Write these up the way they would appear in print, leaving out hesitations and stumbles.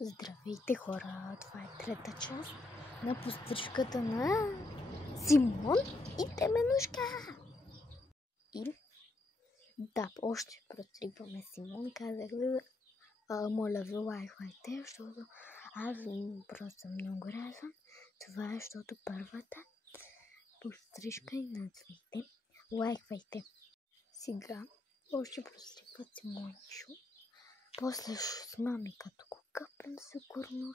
Здравейте, хора! Това е трета част на пострижката на Симон и Теменушка. И да, още подстригваме Симон. Казах ви, моля ви, лайквайте, защото аз просто много радвам. Това е, защото първата пострижка е на цвете. Лайквайте. Сега още подстригват Симончо. После с мами като го къпнем сигурно.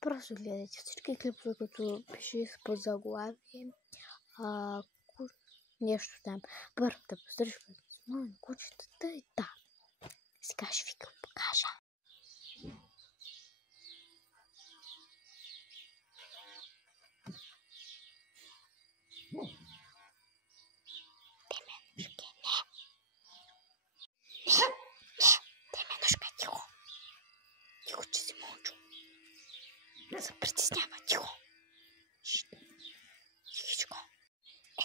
Просто гледайте всички клипове, като пише с заглавие. Нещо там. Първата пострижка с мами, кучетата и да. Сега ще ви го покажа. Теменушка, тихо. Тихо, че си мълчу. Не се притеснява, тихо. Тихичко.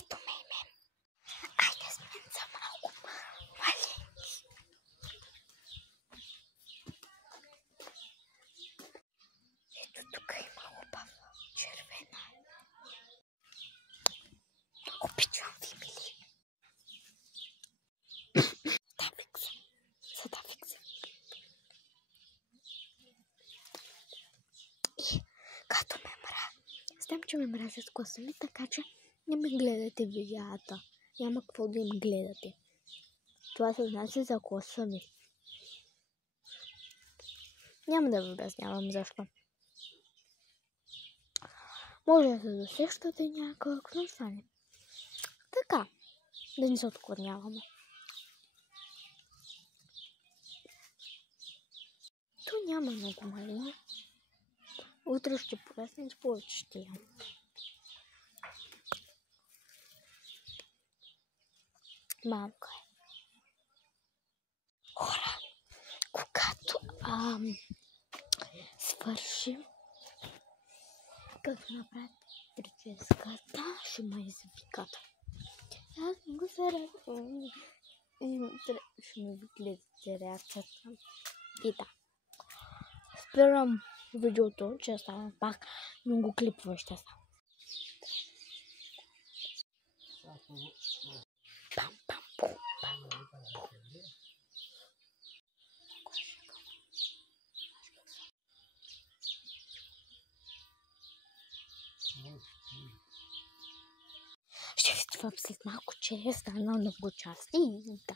Ето ме и мен. Айде с мен за малко маленки. Ето тук има хубава червена. Обичам ви, мили. Задавик се. И като ме знам, че ме мразят коса ми, така че не ме гледате видеята. Няма какво да им гледате. Това се отнася за коса ми. Няма да ви обяснявам защо. Може да се досещате някак, но това не. Така, да не се отклоняваме. То няма много малини. Утре ще порасне с повече ще ям. Малко е. Хора, когато свършим, като направят прическата, ще ме извикат. Аз много се радвам. Ще ми гледате реакцията. И да. Спирам видеото, че става пак много клипове ще става. Пам-пам-пум. Ще ви това след малко, че е станал много части и да.